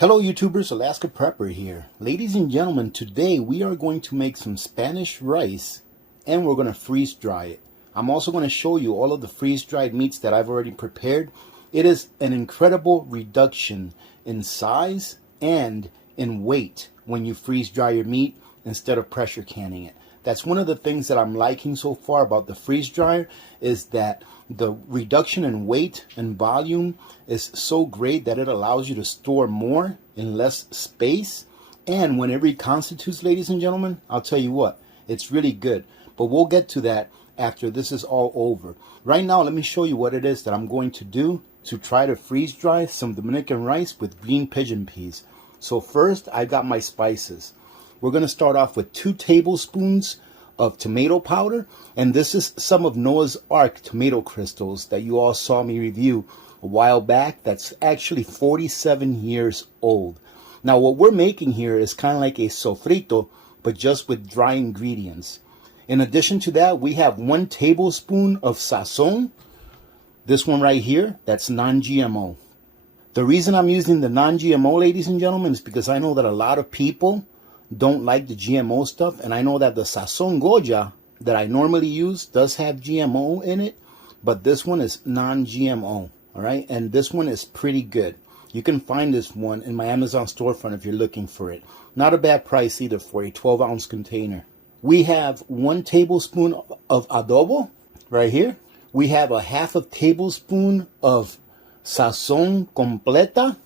Hello YouTubers, Alaska Prepper here. Ladies and gentlemen, today we are going to make some Spanish rice and we're going to freeze dry it. I'm also going to show you all of the freeze dried meats that I've already prepared. It is an incredible reduction in size and in weight when you freeze dry your meat instead of pressure canning it. That's one of the things that I'm liking so far about the freeze dryer, is that the reduction in weight and volume is so great that it allows you to store more in less space. And when it reconstitutes, ladies and gentlemen, I'll tell you what, it's really good. But we'll get to that after this is all over. Right now, let me show you what it is that I'm going to do to try to freeze dry some Dominican rice with green pigeon peas. So first, I got my spices. We're going to start off with 2 tablespoons of tomato powder, and this is some of Noah's Ark tomato crystals that you all saw me review a while back. That's actually 47 years old. Now what we're making here is kind of like a sofrito, but just with dry ingredients. In addition to that, we have 1 tablespoon of sazon. This one right here, that's non-GMO. The reason I'm using the non-GMO, ladies and gentlemen, is because I know that a lot of people don't like the GMO stuff, and I know that the Sazon Goya that I normally use does have GMO in it, but this one is non-GMO, all right? And this one is pretty good. You can find this one in my Amazon storefront if you're looking for it. Not a bad price either for a 12-ounce container. We have 1 tablespoon of adobo right here. We have a half a tablespoon of Sazon Completa,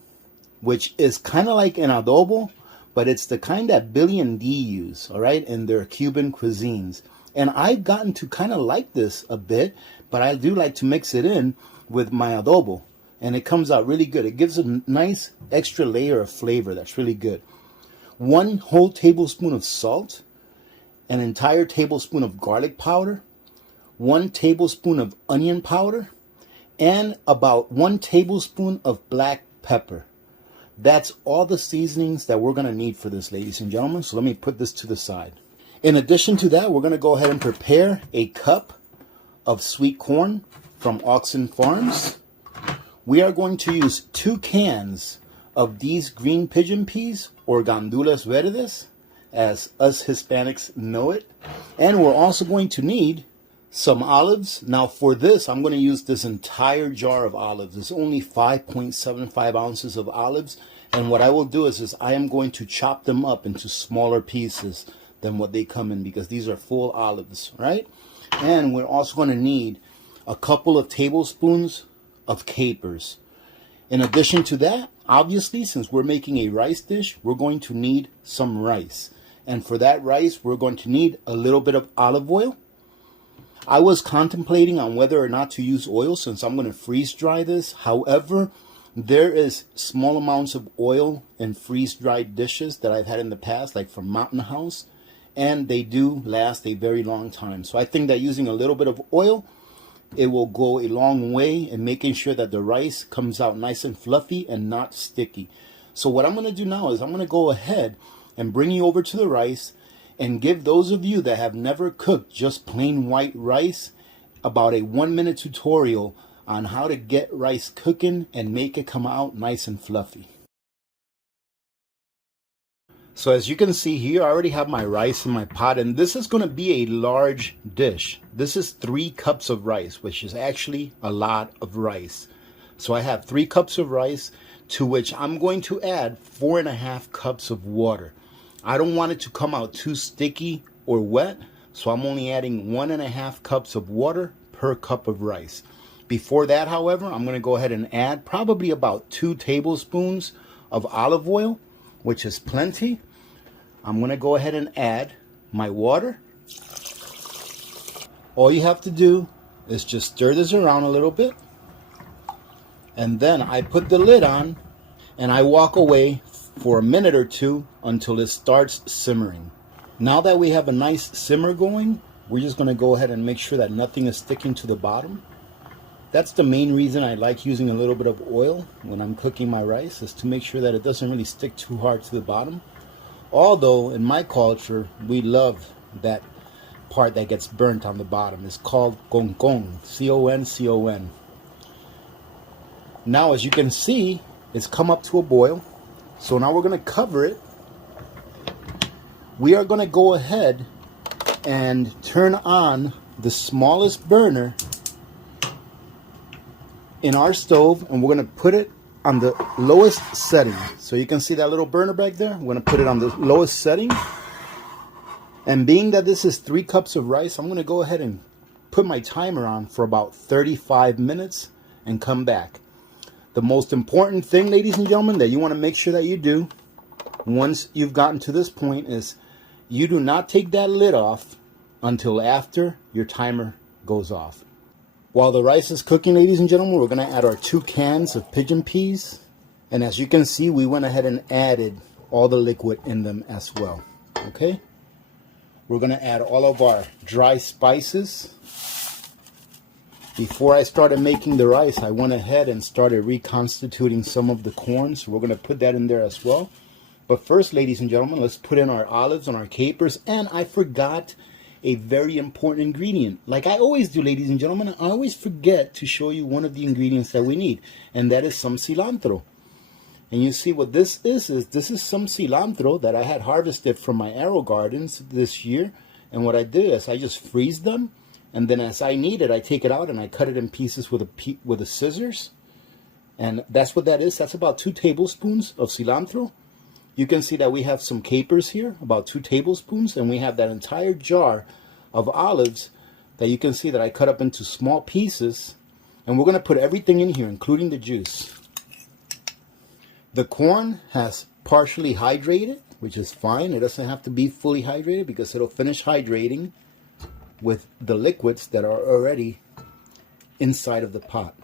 which is kind of like an adobo, but it's the kind that Billy and Dee use, all right, in their Cuban cuisines. And I've gotten to kind of like this a bit, but I do like to mix it in with my adobo, and it comes out really good. It gives a nice extra layer of flavor that's really good. 1 whole tablespoon of salt, an entire tablespoon of garlic powder, 1 tablespoon of onion powder, and about 1 tablespoon of black pepper. That's all the seasonings that we're going to need for this, ladies and gentlemen. So let me put this to the side. In addition to that, we're going to go ahead and prepare a cup of sweet corn from Oxen Farms. We are going to use 2 cans of these green pigeon peas, or Gandules verdes, as us Hispanics know it. And we're also going to need some olives. Now for this, I'm going to use this entire jar of olives. It's only 5.75 ounces of olives. And what I will do is I am going to chop them up into smaller pieces than what they come in, because these are full olives, right? And we're also going to need a couple of tablespoons of capers. In addition to that, obviously, since we're making a rice dish, we're going to need some rice. And for that rice, we're going to need a little bit of olive oil. I was contemplating on whether or not to use oil since I'm going to freeze dry this. However, there is small amounts of oil in freeze dried dishes that I've had in the past, like from Mountain House, and they do last a very long time. So I think that using a little bit of oil, it will go a long way in making sure that the rice comes out nice and fluffy and not sticky. So what I'm going to do now is I'm going to go ahead and bring you over to the rice and give those of you that have never cooked just plain white rice about a 1-minute tutorial on how to get rice cooking and make it come out nice and fluffy. So as you can see here, I already have my rice in my pot, and this is going to be a large dish. This is 3 cups of rice, which is actually a lot of rice. So I have 3 cups of rice, to which I'm going to add 4.5 cups of water. I don't want it to come out too sticky or wet, so I'm only adding 1.5 cups of water per cup of rice. Before that, however, I'm going to go ahead and add probably about 2 tablespoons of olive oil, which is plenty. I'm going to go ahead and add my water. All you have to do is just stir this around a little bit, and then I put the lid on and I walk away for a minute or 2 until it starts simmering. Now that we have a nice simmer going, we're just going to go ahead and make sure that nothing is sticking to the bottom. That's the main reason I like using a little bit of oil when I'm cooking my rice, is to make sure that it doesn't really stick too hard to the bottom. Although in my culture, we love that part that gets burnt on the bottom. It's called con, C-O-N. Now as you can see, it's come up to a boil. So now we're going to cover it. We are going to go ahead and turn on the smallest burner in our stove, and we're going to put it on the lowest setting. So you can see that little burner back there. We're going to put it on the lowest setting. And being that this is 3 cups of rice, I'm going to go ahead and put my timer on for about 35 minutes and come back. The most important thing, ladies and gentlemen, that you want to make sure that you do once you've gotten to this point is you do not take that lid off until after your timer goes off. While the rice is cooking, ladies and gentlemen, we're going to add our 2 cans of pigeon peas. And as you can see, we went ahead and added all the liquid in them as well. Okay? We're going to add all of our dry spices. Before I started making the rice, I went ahead and started reconstituting some of the corn. So we're going to put that in there as well. But first, ladies and gentlemen, let's put in our olives and our capers. And I forgot a very important ingredient. Like I always do, ladies and gentlemen, I always forget to show you one of the ingredients that we need. And that is some cilantro. And you see what this is this is some cilantro that I had harvested from my Arrow gardens this year. And what I did is I just freeze them. And then as I need it, I take it out and I cut it in pieces with a scissors. And that's what that is. That's about 2 tablespoons of cilantro. You can see that we have some capers here, about 2 tablespoons. And we have that entire jar of olives that you can see that I cut up into small pieces. And we're going to put everything in here, including the juice. The corn has partially hydrated, which is fine. It doesn't have to be fully hydrated because it'll finish hydrating with the liquids that are already inside of the pot.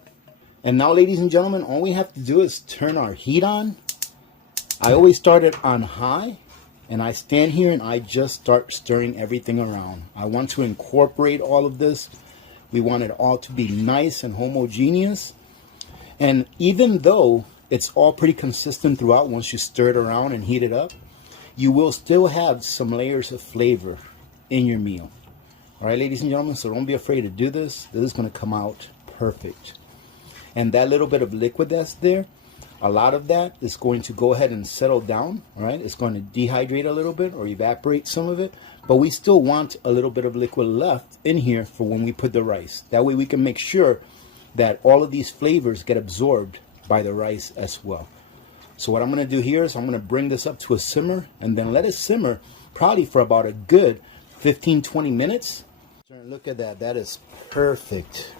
And now, ladies and gentlemen, all we have to do is turn our heat on. I always start it on high, and I stand here and I just start stirring everything around. I want to incorporate all of this. We want it all to be nice and homogeneous. And even though it's all pretty consistent throughout, once you stir it around and heat it up, you will still have some layers of flavor in your meal. All right, ladies and gentlemen, so don't be afraid to do this. This is going to come out perfect. And that little bit of liquid that's there, a lot of that is going to go ahead and settle down. All right, it's going to dehydrate a little bit or evaporate some of it. But we still want a little bit of liquid left in here for when we put the rice. That way we can make sure that all of these flavors get absorbed by the rice as well. So what I'm going to do here is I'm going to bring this up to a simmer and then let it simmer probably for about a good 15-20 minutes. Look at that. That is perfect.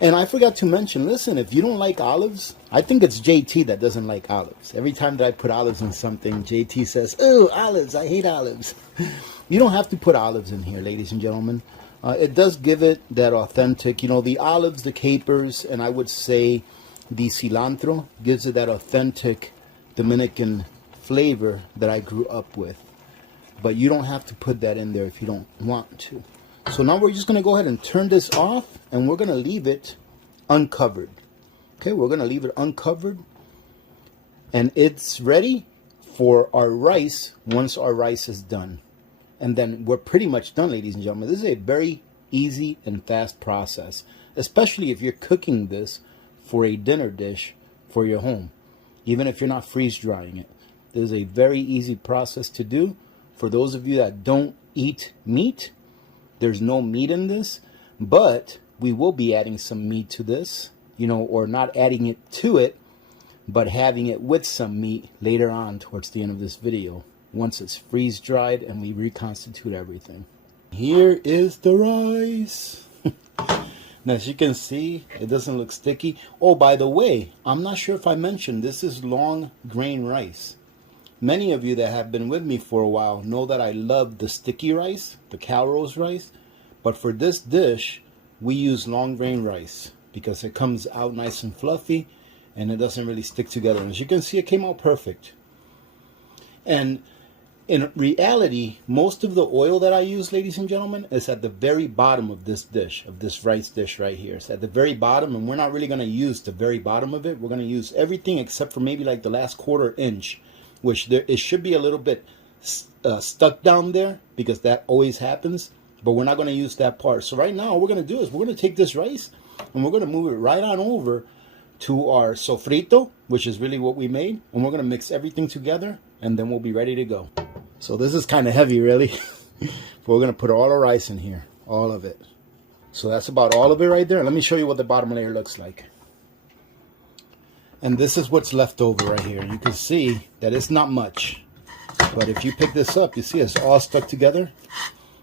And I forgot to mention, listen, if you don't like olives, I think it's JT that doesn't like olives. Every time that I put olives in something, JT says, "Oh, olives, I hate olives." You don't have to put olives in here, ladies and gentlemen. It does give it that authentic, you know, the olives, the capers, and I would say the cilantro gives it that authentic Dominican flavor that I grew up with. But you don't have to put that in there if you don't want to. So now we're just going to go ahead and turn this off, and we're going to leave it uncovered. Okay, we're going to leave it uncovered, and it's ready for our rice once our rice is done. And then we're pretty much done, ladies and gentlemen. This is a very easy and fast process, especially if you're cooking this for a dinner dish for your home, even if you're not freeze drying it. This is a very easy process to do. For those of you that don't eat meat, there's no meat in this, but we will be adding some meat to this, you know, or not adding it to it, but having it with some meat later on towards the end of this video, once it's freeze dried and we reconstitute everything. Here is the rice. Now, as you can see, it doesn't look sticky. Oh, by the way, I'm not sure if I mentioned, this is long grain rice. Many of you that have been with me for a while know that I love the sticky rice, the Arroz rice. But for this dish, we use long grain rice because it comes out nice and fluffy and it doesn't really stick together. And as you can see, it came out perfect. And in reality, most of the oil that I use, ladies and gentlemen, is at the very bottom of this dish, of this rice dish right here. It's at the very bottom, and we're not really going to use the very bottom of it. We're going to use everything except for maybe like the last 1/4 inch, which it should be a little bit stuck down there because that always happens, but we're not going to use that part. So right now, what we're going to do is we're going to take this rice and we're going to move it right on over to our sofrito, which is really what we made. And we're going to mix everything together and then we'll be ready to go. So this is kind of heavy, really. But we're going to put all our rice in here, all of it. So that's about all of it right there. Let me show you what the bottom layer looks like. And this is what's left over right here. You can see that it's not much. But if you pick this up, you see it's all stuck together.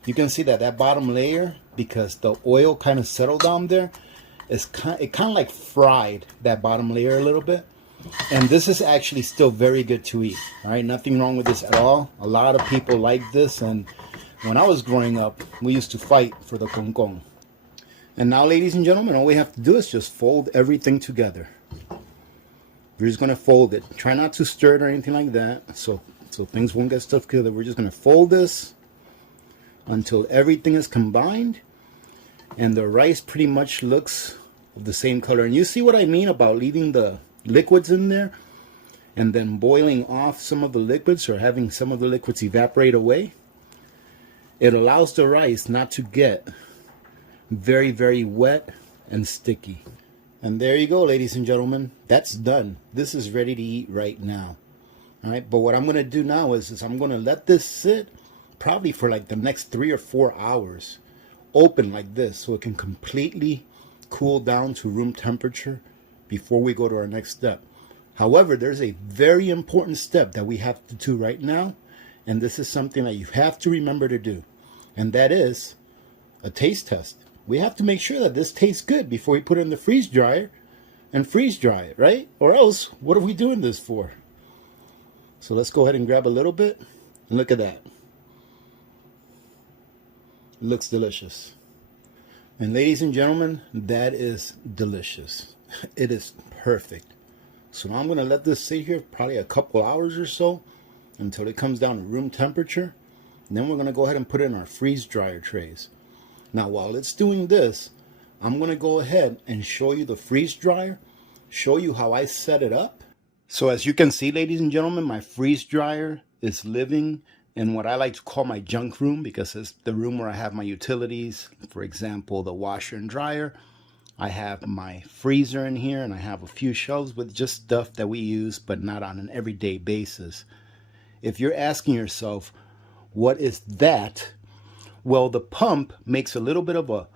You can see that that bottom layer, because the oil kind of settled down there, it kind of like fried that bottom layer a little bit. And this is actually still very good to eat. All right, nothing wrong with this at all. A lot of people like this, and when I was growing up, we used to fight for the kongkong. And now, ladies and gentlemen, all we have to do is just fold everything together. We're just going to fold it. Try not to stir it or anything like that, so things won't get stuck together. We're just going to fold this until everything is combined and the rice pretty much looks of the same color. And you see what I mean about leaving the liquids in there and then boiling off some of the liquids, or having some of the liquids evaporate away? It allows the rice not to get very, very wet and sticky. And there you go, ladies and gentlemen. That's done. This is ready to eat right now. All right, but what I'm going to do now is I'm going to let this sit probably for like the next 3 or 4 hours, open like this, so it can completely cool down to room temperature before we go to our next step. However, there's a very important step that we have to do right now, and this is something that you have to remember to do, and that is a taste test. We have to make sure that this tastes good before we put it in the freeze dryer and freeze dry it, right? Or else, what are we doing this for? So let's go ahead and grab a little bit, and look at that. It looks delicious. And ladies and gentlemen, that is delicious. It is perfect. So now I'm going to let this sit here probably a couple hours or so until it comes down to room temperature. And then we're going to go ahead and put it in our freeze dryer trays. Now while it's doing this, I'm going to go ahead and show you the freeze dryer, show you how I set it up. So as you can see, ladies and gentlemen, my freeze dryer is living in what I like to call my junk room, because it's the room where I have my utilities. For example, the washer and dryer. I have my freezer in here, and I have a few shelves with just stuff that we use, but not on an everyday basis. If you're asking yourself, what is that? Well, the pump makes a little bit of a,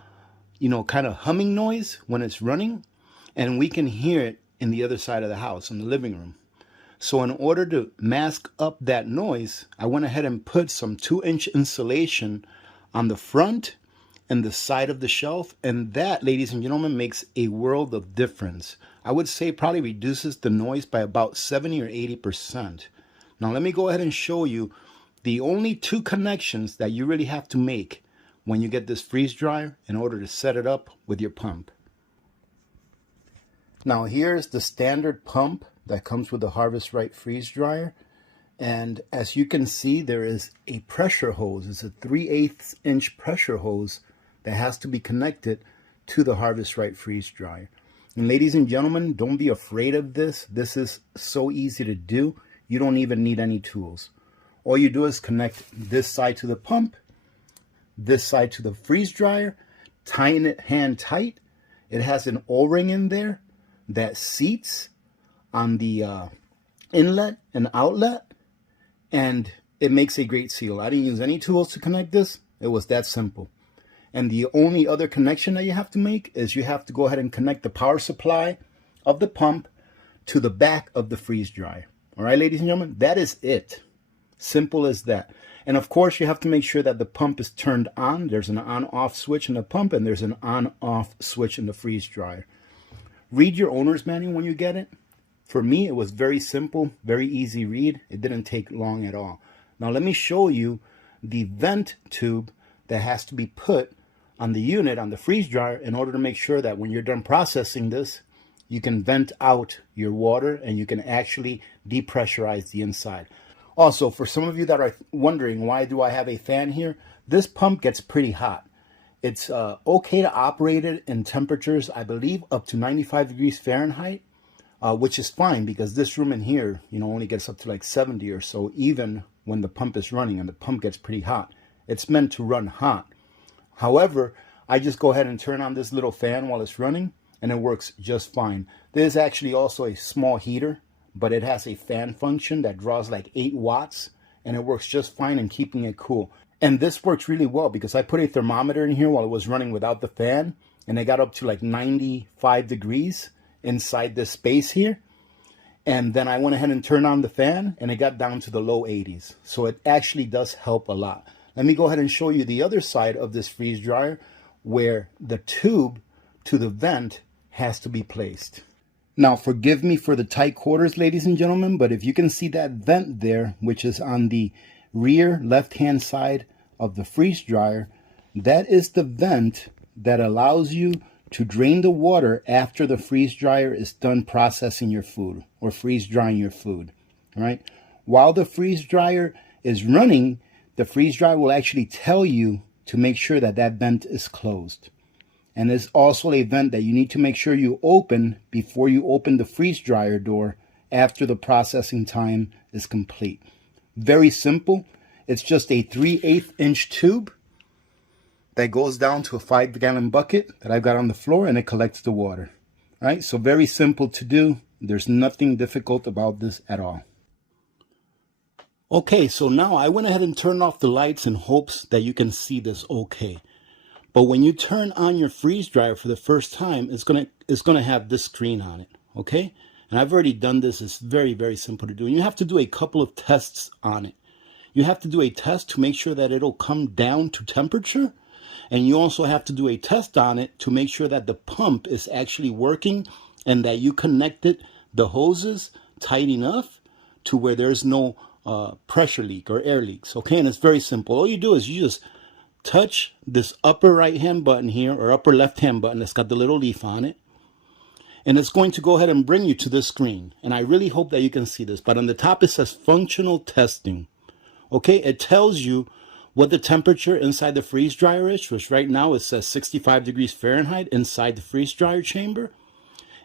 kind of humming noise when it's running, and we can hear it in the other side of the house, in the living room. So in order to mask up that noise, I went ahead and put some 2-inch insulation on the front and the side of the shelf. And that, ladies and gentlemen, makes a world of difference. I would say probably reduces the noise by about 70 or 80%. Now let me go ahead and show you the only 2 connections that you really have to make when you get this freeze dryer in order to set it up with your pump. Now here's the standard pump that comes with the Harvest Right freeze dryer, and as you can see, there is a pressure hose. It's a 3/8 inch pressure hose that has to be connected to the Harvest Right freeze dryer. And ladies and gentlemen, don't be afraid of this. This is so easy to do. You don't even need any tools. All you do is connect this side to the pump, this side to the freeze dryer, tighten it hand tight. It has an O-ring in there that seats on the inlet and outlet, and it makes a great seal. I didn't use any tools to connect this. It was that simple. And the only other connection that you have to make is you have to go ahead and connect the power supply of the pump to the back of the freeze dryer. All right, ladies and gentlemen, that is it. Simple as that. And of course, you have to make sure that the pump is turned on. There's an on-off switch in the pump, and there's an on-off switch in the freeze dryer. Read your owner's manual when you get it. For me, it was very simple, very easy read. It didn't take long at all. Now let me show you the vent tube that has to be put on the unit, on the freeze dryer, in order to make sure that when you're done processing this, you can vent out your water and you can actually depressurize the inside. Also, for some of you that are wondering, why do I have a fan here? This pump gets pretty hot. It's okay to operate it in temperatures, I believe, up to 95 degrees Fahrenheit, which is fine because this room in here, only gets up to like 70 or so, even when the pump is running, and the pump gets pretty hot. It's meant to run hot. However, I just go ahead and turn on this little fan while it's running, and it works just fine. There's actually also a small heater, but it has a fan function that draws like 8 watts, and it works just fine in keeping it cool. And this works really well because I put a thermometer in here while it was running without the fan, and it got up to like 95 degrees inside this space here. And then I went ahead and turned on the fan, and it got down to the low 80s. So it actually does help a lot. Let me go ahead and show you the other side of this freeze dryer where the tube to the vent has to be placed. Now, forgive me for the tight quarters, ladies and gentlemen, but if you can see that vent there, which is on the rear left-hand side of the freeze dryer, that is the vent that allows you to drain the water after the freeze dryer is done processing your food or freeze drying your food. All right. While the freeze dryer is running, the freeze dryer will actually tell you to make sure that that vent is closed. And there's also a vent that you need to make sure you open before you open the freeze dryer door after the processing time is complete. Very simple. It's just a 3/8 inch tube that goes down to a 5-gallon bucket that I've got on the floor, and it collects the water. All right, so very simple to do. There's nothing difficult about this at all. Okay, so now I went ahead and turned off the lights in hopes that you can see this okay. But when you turn on your freeze dryer for the first time, it's gonna have this screen on it, okay? And I've already done this. It's very, very simple to do. And you have to do a couple of tests on it. You have to do a test to make sure that it'll come down to temperature. And you also have to do a test on it to make sure that the pump is actually working and that you connected the hoses tight enough to where there's no pressure leak or air leaks. Okay, and it's very simple. All you do is you just touch this upper right hand button here, or upper left hand button that's got the little leaf on it, and it's going to go ahead and bring you to this screen. And I really hope that you can see this, but on the top it says functional testing. Okay, it tells you what the temperature inside the freeze dryer is, which right now it says 65 degrees Fahrenheit inside the freeze dryer chamber.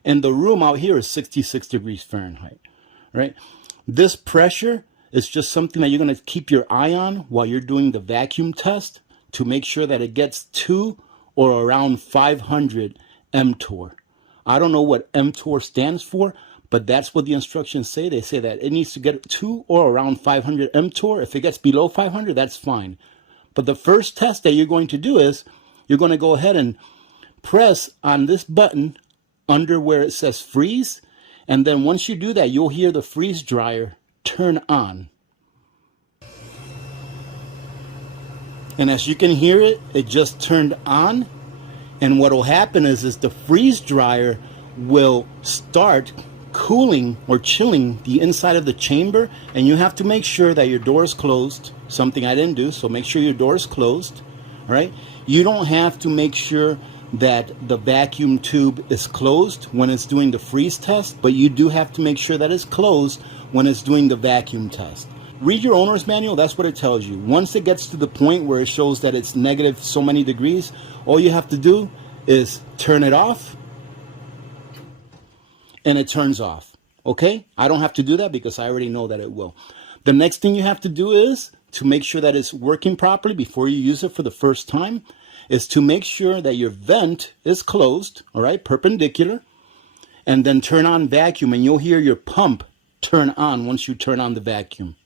And the room out here is 66 degrees Fahrenheit, right? This pressure is just something that you're going to keep your eye on while you're doing the vacuum test to make sure that it gets to or around 500 mTOR. I don't know what mTOR stands for, but that's what the instructions say. They say that it needs to get to or around 500 mTOR. If it gets below 500, that's fine. But the first test that you're going to do is you're going to go ahead and press on this button under where it says freeze. And then once you do that, you'll hear the freeze dryer turn on. And as you can hear it, it just turned on. And what will happen is the freeze dryer will start cooling or chilling the inside of the chamber, and you have to make sure that your door is closed, something I didn't do, so make sure your door is closed. All right, you don't have to make sure that the vacuum tube is closed when it's doing the freeze test, but you do have to make sure that it's closed when it's doing the vacuum test. Read your owner's manual. That's what it tells you. Once it gets to the point where it shows that it's negative so many degrees, all you have to do is turn it off, and it turns off. Okay, I don't have to do that because I already know that it will. The next thing you have to do is to make sure that it's working properly before you use it for the first time is to make sure that your vent is closed, all right, perpendicular, and then turn on vacuum, and you'll hear your pump turn on once you turn on the vacuum.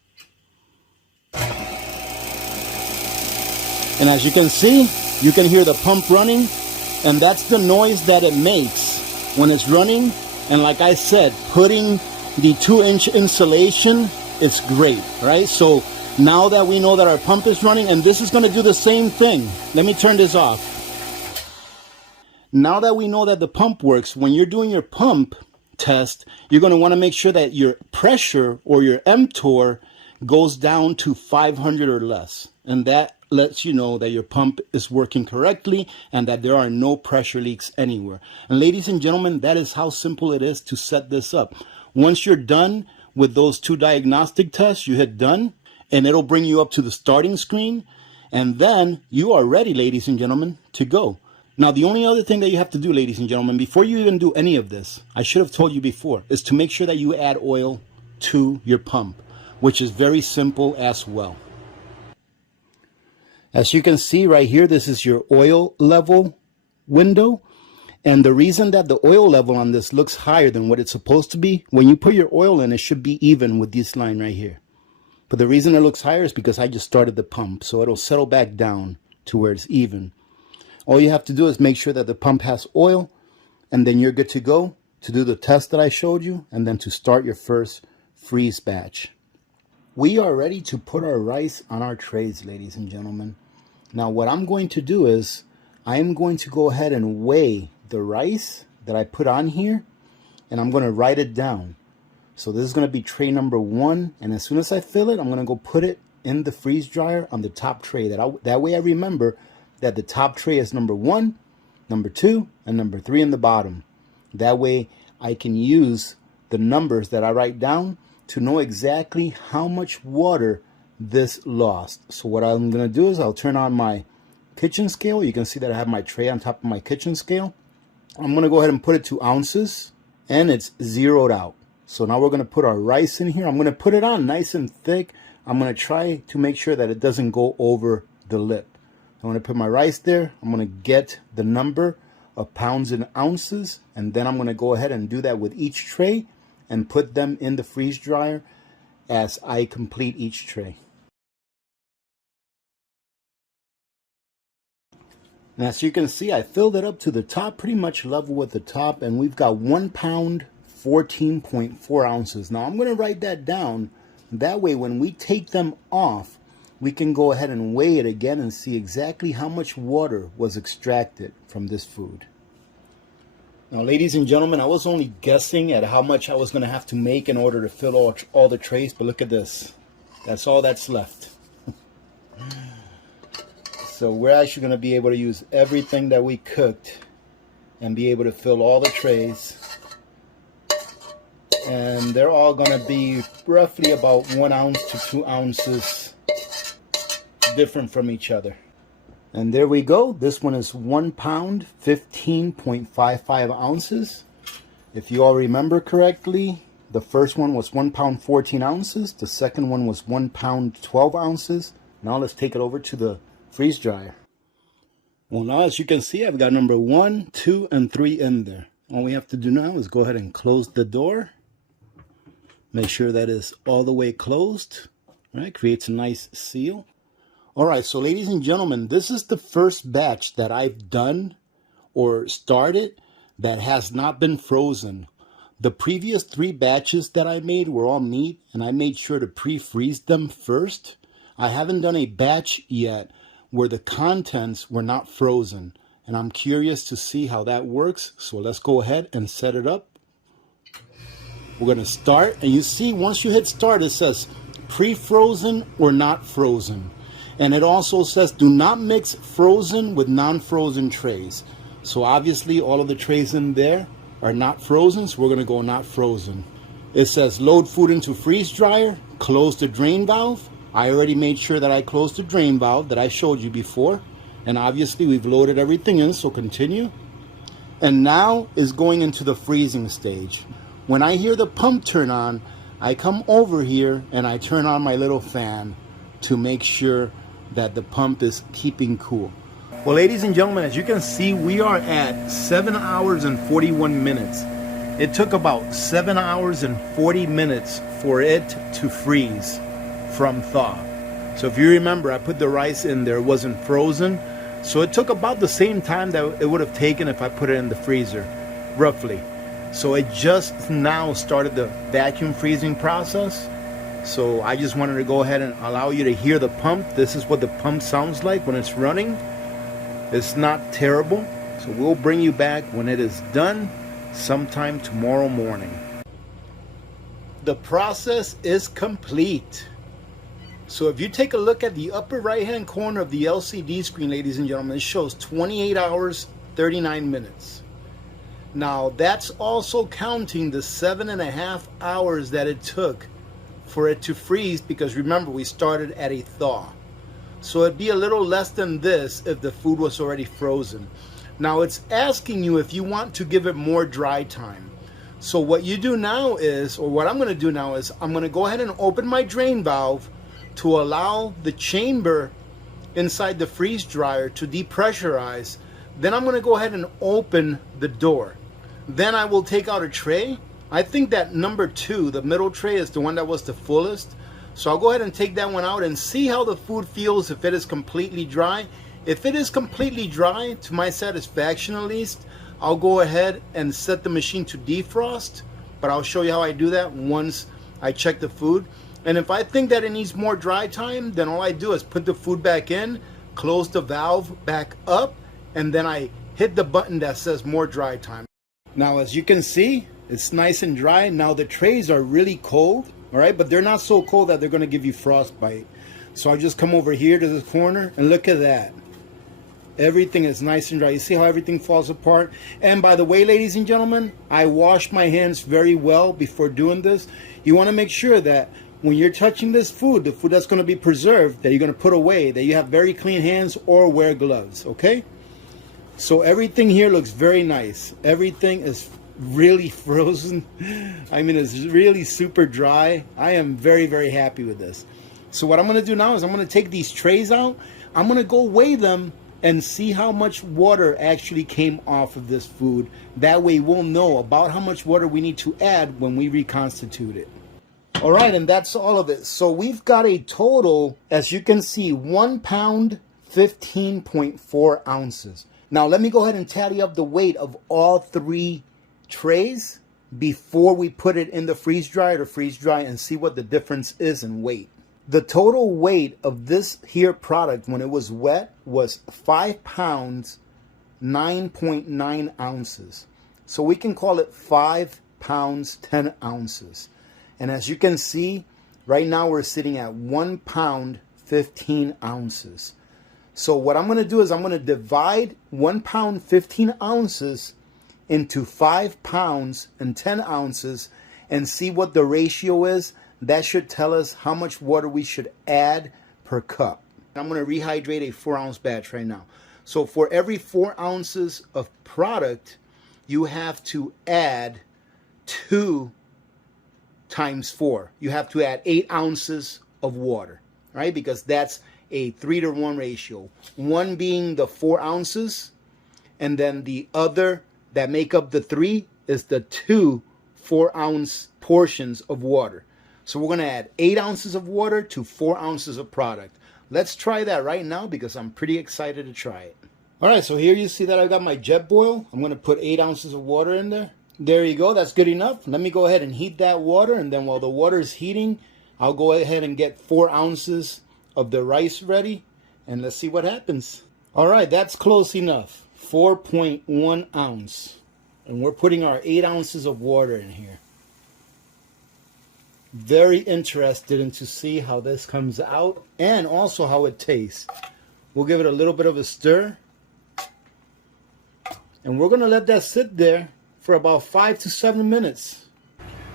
And as you can see, you can hear the pump running, and that's the noise that it makes when it's running. And like I said, putting the 2-inch insulation is great, right? So now that we know that our pump is running, and this is going to do the same thing. Let me turn this off. Now that we know that the pump works, when you're doing your pump test, you're going to want to make sure that your pressure or your mTOR goes down to 500 or less. And that lets you know that your pump is working correctly and that there are no pressure leaks anywhere. And ladies and gentlemen, that is how simple it is to set this up. Once you're done with those 2 diagnostic tests, you hit done, and it'll bring you up to the starting screen. And then you are ready, ladies and gentlemen, to go. Now, the only other thing that you have to do, ladies and gentlemen, before you even do any of this, I should have told you before, is to make sure that you add oil to your pump, which is very simple as well. As you can see right here, this is your oil level window. And the reason that the oil level on this looks higher than what it's supposed to be, when you put your oil in, it should be even with this line right here. But the reason it looks higher is because I just started the pump, so it'll settle back down to where it's even. All you have to do is make sure that the pump has oil, and then you're good to go to do the test that I showed you, and then to start your first freeze batch. We are ready to put our rice on our trays, ladies and gentlemen. Now what I'm going to do is, I'm going to go ahead and weigh the rice that I put on here, and I'm going to write it down. So this is going to be tray number 1, and as soon as I fill it, I'm going to go put it in the freeze dryer on the top tray. That way I remember that the top tray is number 1, number 2, and number 3 in the bottom. That way I can use the numbers that I write down to know exactly how much water this lost. So what I'm going to do is I'll turn on my kitchen scale. You can see that I have my tray on top of my kitchen scale. I'm going to go ahead and put it to ounces, and it's zeroed out. So now we're going to put our rice in here. I'm going to put it on nice and thick. I'm going to try to make sure that it doesn't go over the lip. I'm going to put my rice there. I'm going to get the number of pounds and ounces, and then I'm going to go ahead and do that with each tray and put them in the freeze dryer as I complete each tray. And as you can see, I filled it up to the top, pretty much level with the top, and we've got 1 pound 14.4 ounces. Now I'm going to write that down. That way when we take them off, we can go ahead and weigh it again and see exactly how much water was extracted from this food. Now ladies and gentlemen, I was only guessing at how much I was going to have to make in order to fill all the trays, but look at this. That's all that's left. So we're actually going to be able to use everything that we cooked and be able to fill all the trays. And they're all going to be roughly about 1 ounce to 2 ounces different from each other. And there we go. This one is 1 pound 15.55 ounces. If you all remember correctly, the first one was 1 pound 14 ounces. The second one was 1 pound 12 ounces. Now let's take it over to the freeze dryer. Well, now as you can see, I've got number 1, 2, and 3 in there. All we have to do now is go ahead and close the door. Make sure that is all the way closed. Right, creates a nice seal. All right, so ladies and gentlemen, this is the first batch that I've done or started that has not been frozen. The previous 3 batches that I made were all meat, and I made sure to pre-freeze them first. I haven't done a batch yet where the contents were not frozen, and I'm curious to see how that works. So let's go ahead and set it up. We're going to start, and you see once you hit start, it says pre-frozen or not frozen. And it also says do not mix frozen with non-frozen trays. So obviously all of the trays in there are not frozen, so we're going to go not frozen. It says load food into freeze dryer, close the drain valve. I already made sure that I closed the drain valve that I showed you before. And obviously we've loaded everything in, so continue. And now is going into the freezing stage. When I hear the pump turn on, I come over here and I turn on my little fan to make sure that the pump is keeping cool. Well, ladies and gentlemen, as you can see, we are at 7 hours and 41 minutes. It took about 7 hours and 40 minutes for it to freeze from thaw. So if you remember, I put the rice in there, it wasn't frozen. So it took about the same time that it would have taken if I put it in the freezer, roughly. So it just now started the vacuum freezing process. So I just wanted to go ahead and allow you to hear the pump. This is what the pump sounds like when it's running. It's not terrible. So we'll bring you back when it is done sometime tomorrow morning. The process is complete. So if you take a look at the upper right hand corner of the LCD screen, ladies and gentlemen, it shows 28 hours 39 minutes. Now that's also counting the 7.5 hours that it took for it to freeze, because remember we started at a thaw. So it'd be a little less than this if the food was already frozen. Now it's asking you if you want to give it more dry time. So what you do now is, or what I'm going to do now is, I'm going to go ahead and open my drain valve to allow the chamber inside the freeze dryer to depressurize Then I'm going to go ahead and open the door. Then I will take out a tray. I think that number 2, the middle tray, is the one that was the fullest. So I'll go ahead and take that one out and see how the food feels if it is completely dry. If it is completely dry, to my satisfaction at least, I'll go ahead and set the machine to defrost. But I'll show you how I do that once I check the food. And if I think that it needs more dry time, then all I do is put the food back in, close the valve back up, and then I hit the button that says more dry time. Now, as you can see, it's nice and dry. Now the trays are really cold, all right, but they're not so cold that they're going to give you frostbite. So I'll just come over here to this corner and look at that. Everything is nice and dry. You see how everything falls apart? And by the way, ladies and gentlemen, I wash my hands very well before doing this. You want to make sure that when you're touching this food, the food that's going to be preserved, that you're going to put away, that you have very clean hands or wear gloves, okay? So everything here looks very nice. Everything is really frozen. I mean, it's really super dry. I am very, very happy with this. So what I'm going to do now is I'm going to take these trays out. I'm going to go weigh them and see how much water actually came off of this food. That way we'll know about how much water we need to add when we reconstitute it. All right, and that's all of it. So we've got a total, as you can see, 1 pound, 15.4 ounces. Now let me go ahead and tally up the weight of all 3 trays before we put it in the freeze dryer to freeze dry and see what the difference is in weight. The total weight of this here product when it was wet was 5 pounds, 9.9 ounces. So we can call it 5 pounds, 10 ounces. And as you can see, right now we're sitting at 1 pound, 15 ounces. So what I'm going to do is I'm going to divide 1 pound, 15 ounces into 5 pounds and 10 ounces and see what the ratio is. That should tell us how much water we should add per cup. I'm going to rehydrate a 4-ounce batch right now. So for every 4 ounces of product, you have to add 2 times 4. You have to add 8 ounces of water, right? Because that's a 3-to-1 ratio. 1 being the 4 ounces, and then the other that make up the 3 is the 2 4-ounce portions of water. So we're going to add 8 ounces of water to 4 ounces of product. Let's try that right now because I'm pretty excited to try it. All right, so here you see that I've got my jet boil. I'm going to put 8 ounces of water in there. There you go. That's good enough. Let me go ahead and heat that water, and then while the water is heating, I'll go ahead and get 4 ounces of the rice ready, and let's see what happens. All right, that's close enough. 4.1 ounce. And we're putting our 8 ounces of water in here. Very interested in to see how this comes out and also how it tastes. We'll give it a little bit of a stir. And we're going to let that sit there for about 5 to 7 minutes.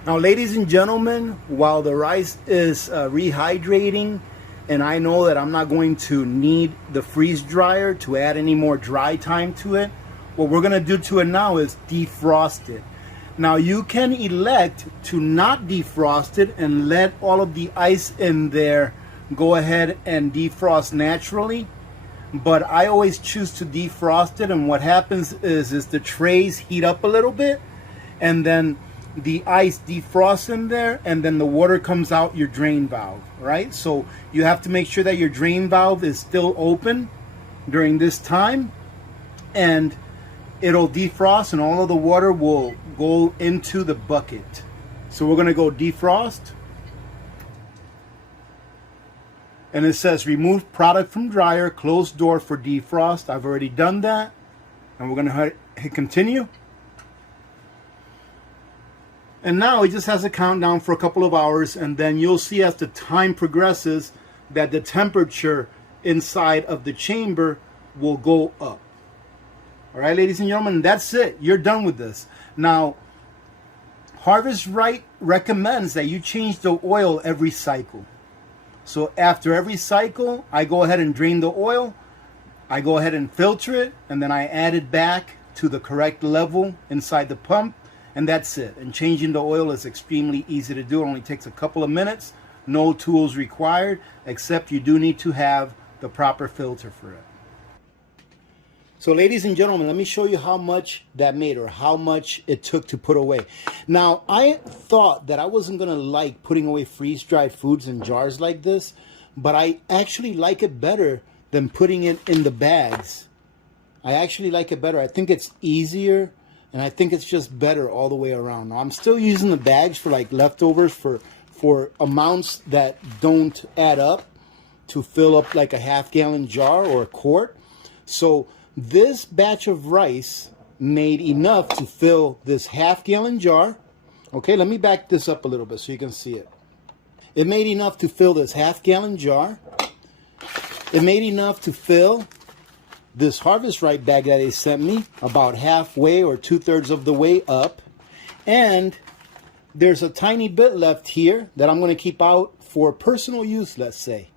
Now, ladies and gentlemen, while the rice is rehydrating, and I know that I'm not going to need the freeze dryer to add any more dry time to it, what we're going to do to it now is defrost it. Now, you can elect to not defrost it and let all of the ice in there go ahead and defrost naturally. But I always choose to defrost it, and what happens is the trays heat up a little bit, and then the ice defrosts in there, and then the water comes out your drain valve, right? So you have to make sure that your drain valve is still open during this time, and it'll defrost and all of the water will go into the bucket. So we're going to go defrost. And it says remove product from dryer, close door for defrost. I've already done that. And we're going to hit continue. And now it just has a countdown for a couple of hours, and then you'll see as the time progresses that the temperature inside of the chamber will go up. All right, ladies and gentlemen, that's it. You're done with this. Now, Harvest Right recommends that you change the oil every cycle. So after every cycle, I go ahead and drain the oil. I go ahead and filter it, and then I add it back to the correct level inside the pump, and that's it. And changing the oil is extremely easy to do. It only takes a couple of minutes. No tools required, except you do need to have the proper filter for it. So ladies and gentlemen, let me show you how much that made, or how much it took to put away. Now, I thought that I wasn't going to like putting away freeze-dried foods in jars like this, but I actually like it better than putting it in the bags. I actually like it better. I think it's easier, and I think it's just better all the way around. Now, I'm still using the bags for like leftovers for amounts that don't add up to fill up like a half-gallon jar or a quart. So this batch of rice made enough to fill this half-gallon jar. Okay, let me back this up a little bit so you can see it. It made enough to fill this half-gallon jar. It made enough to fill this Harvest Right bag that they sent me, about halfway or 2/3 of the way up. And there's a tiny bit left here that I'm going to keep out for personal use, let's say.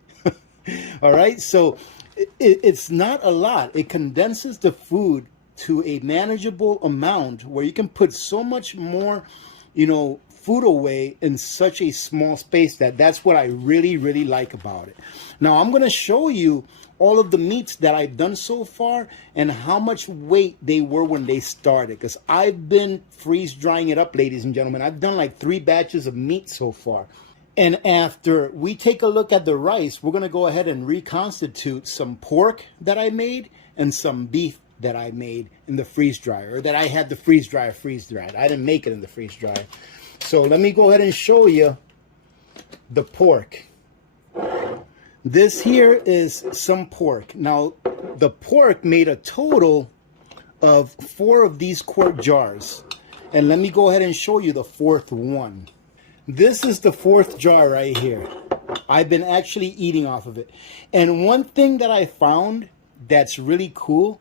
All right, so it's not a lot. It condenses the food to a manageable amount where you can put so much more, food away in such a small space. That's what I really, really like about it. Now, I'm going to show you all of the meats that I've done so far and how much weight they were when they started, because I've been freeze drying it up, ladies and gentlemen. I've done like 3 batches of meat so far. And after we take a look at the rice, we're going to go ahead and reconstitute some pork that I made and some beef that I made in the freeze dryer, or that I had the freeze dryer freeze-dried. I didn't make it in the freeze dryer. So let me go ahead and show you the pork. This here is some pork. Now, the pork made a total of 4 of these quart jars. And let me go ahead and show you the 4th one. This is the 4th jar right here. I've been actually eating off of it. And one thing that I found that's really cool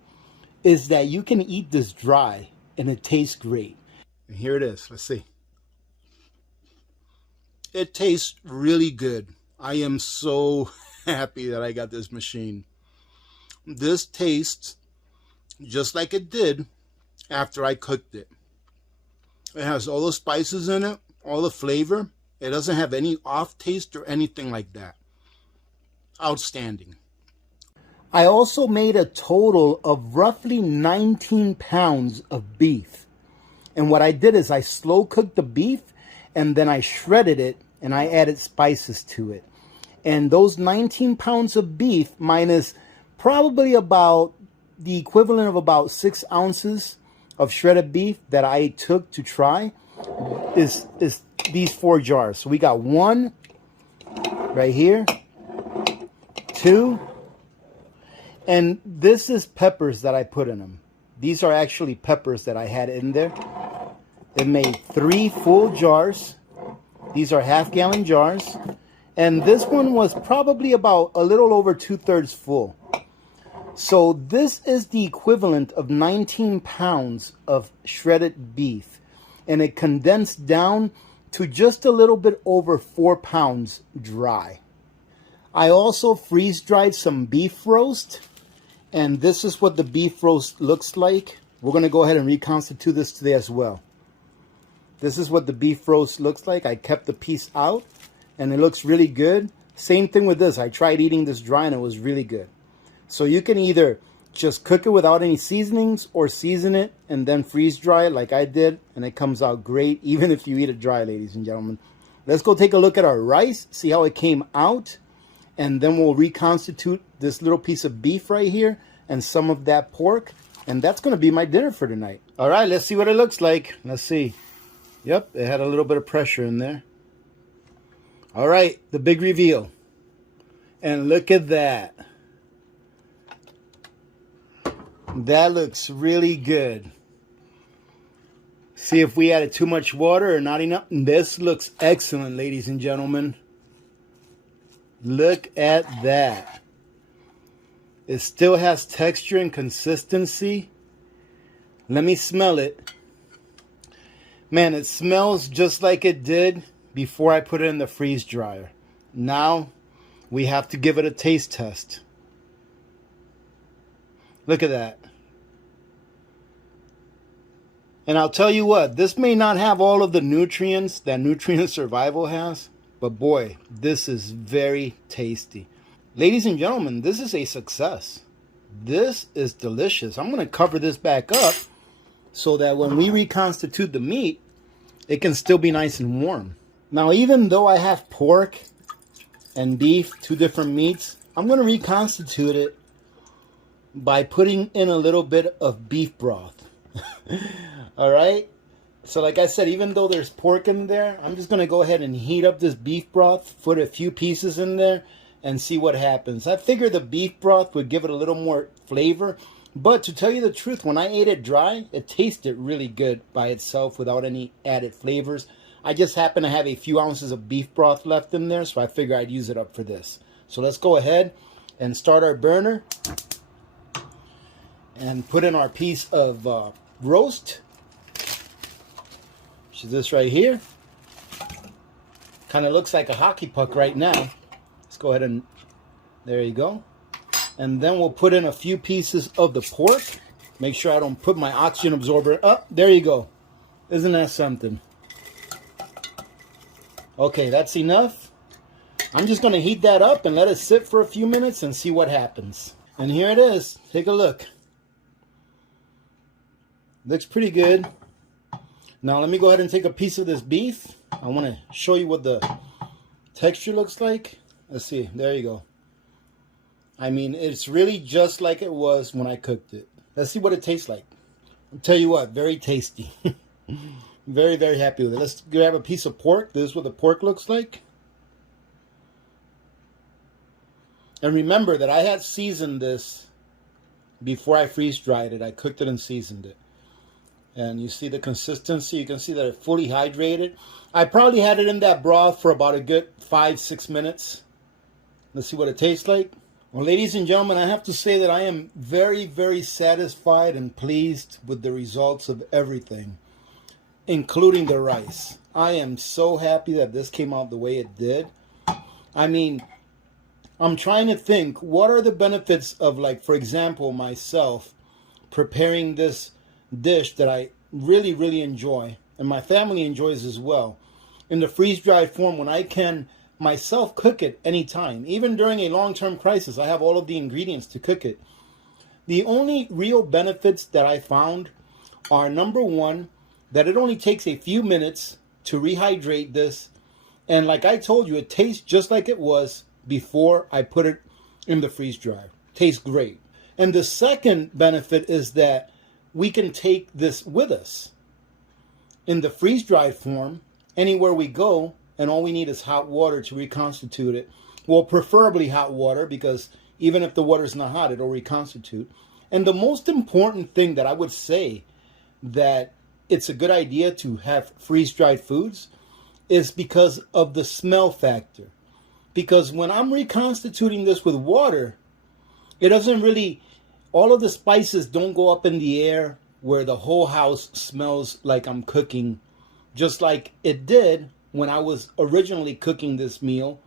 is that you can eat this dry and it tastes great. And here it is. Let's see. It tastes really good. I am so happy that I got this machine. This tastes just like it did after I cooked it. It has all the spices in it, all the flavor. It doesn't have any off taste or anything like that. Outstanding. I also made a total of roughly 19 pounds of beef. And what I did is I slow cooked the beef, and then I shredded it and I added spices to it. And those 19 pounds of beef minus probably about the equivalent of about 6 ounces of shredded beef that I took to try is these 4 jars. So we got 1 right here, 2, and this is peppers that I put in them. These are actually peppers that I had in there. It made 3 full jars. These are half-gallon jars. And this one was probably about a little over 2/3 full. So this is the equivalent of 19 pounds of shredded beef. And it condensed down to just a little bit over 4 pounds dry. I also freeze-dried some beef roast. And this is what the beef roast looks like. We're going to go ahead and reconstitute this today as well. This is what the beef roast looks like. I kept the piece out and it looks really good. Same thing with this. I tried eating this dry and it was really good. So you can either just cook it without any seasonings or season it and then freeze dry it like I did, and it comes out great even if you eat it dry, ladies and gentlemen. Let's go take a look at our rice, see how it came out, and then we'll reconstitute this little piece of beef right here and some of that pork, and that's going to be my dinner for tonight. All right, let's see what it looks like. Let's see. Yep, it had a little bit of pressure in there. All right, the big reveal. And look at that. That looks really good. See if we added too much water or not enough. This looks excellent, ladies and gentlemen. Look at that. It still has texture and consistency. Let me smell it. Man, it smells just like it did before I put it in the freeze dryer. Now we have to give it a taste test. Look at that. And I'll tell you what, this may not have all of the nutrients that Nutrient Survival has, but boy, this is very tasty. Ladies and gentlemen, this is a success. This is delicious. I'm going to cover this back up so that when we reconstitute the meat, it can still be nice and warm. Now, even though I have pork and beef, two different meats, I'm going to reconstitute it by putting in a little bit of beef broth. All right? So like I said, even though there's pork in there, I'm just going to go ahead and heat up this beef broth, put a few pieces in there, and see what happens. I figured the beef broth would give it a little more flavor. But to tell you the truth, when I ate it dry, it tasted really good by itself without any added flavors. I just happen to have a few ounces of beef broth left in there, so I figured I'd use it up for this. So let's go ahead and start our burner and put in our piece of roast, which is this right here. Kind of looks like a hockey puck right now. Let's go ahead and, there you go. And then we'll put in a few pieces of the pork. Make sure I don't put my oxygen absorber up. There you go. Isn't that something? Okay, that's enough. I'm just going to heat that up and let it sit for a few minutes and see what happens. And here it is. Take a look. Looks pretty good. Now let me go ahead and take a piece of this beef. I want to show you what the texture looks like. Let's see. There you go. I mean, it's really just like it was when I cooked it. Let's see what it tastes like. I'll tell you what, very tasty. Very, very happy with it. Let's grab a piece of pork. This is what the pork looks like. And remember that I had seasoned this before I freeze dried it. I cooked it and seasoned it. And you see the consistency. You can see that it's fully hydrated. I probably had it in that broth for about a good 5-6 minutes. Let's see what it tastes like. Well, ladies and gentlemen, I have to say that I am very, very satisfied and pleased with the results of everything, including the rice. I am so happy that this came out the way it did. I mean, I'm trying to think, what are the benefits of, like, for example, myself preparing this dish that I really, really enjoy, and my family enjoys as well, in the freeze-dried form when I can myself cook it anytime. Even during a long-term crisis, I have all of the ingredients to cook it. The only real benefits that I found are, number one, that it only takes a few minutes to rehydrate this. And like I told you, it tastes just like it was before I put it in the freeze dryer. Tastes great. And the second benefit is that we can take this with us in the freeze-dried form anywhere we go, and all we need is hot water to reconstitute it. Well, preferably hot water, because even if the water's not hot, it'll reconstitute. And the most important thing that I would say that it's a good idea to have freeze-dried foods is because of the smell factor. Because when I'm reconstituting this with water, it doesn't really, all of the spices don't go up in the air where the whole house smells like I'm cooking, just like it did when I was originally cooking this meal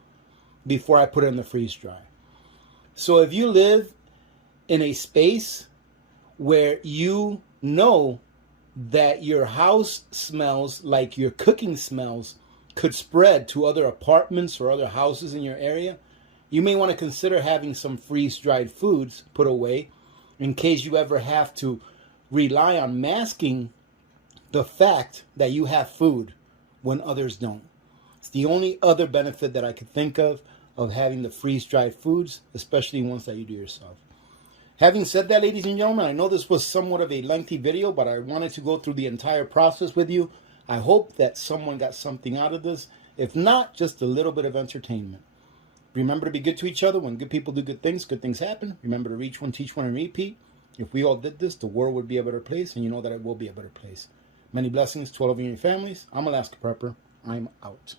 before I put it in the freeze dryer. So if you live in a space where you know that your house smells like your cooking smells could spread to other apartments or other houses in your area, you may want to consider having some freeze-dried foods put away in case you ever have to rely on masking the fact that you have food when others don't. It's the only other benefit that I could think of having the freeze-dried foods, especially ones that you do yourself. Having said that, ladies and gentlemen, I know this was somewhat of a lengthy video, but I wanted to go through the entire process with you. I hope that someone got something out of this. If not, just a little bit of entertainment. Remember to be good to each other. When good people do good things happen. Remember to reach one, teach one, and repeat. If we all did this, the world would be a better place, and you know that it will be a better place. Many blessings to all of you and your families. I'm Alaska Prepper. I'm out.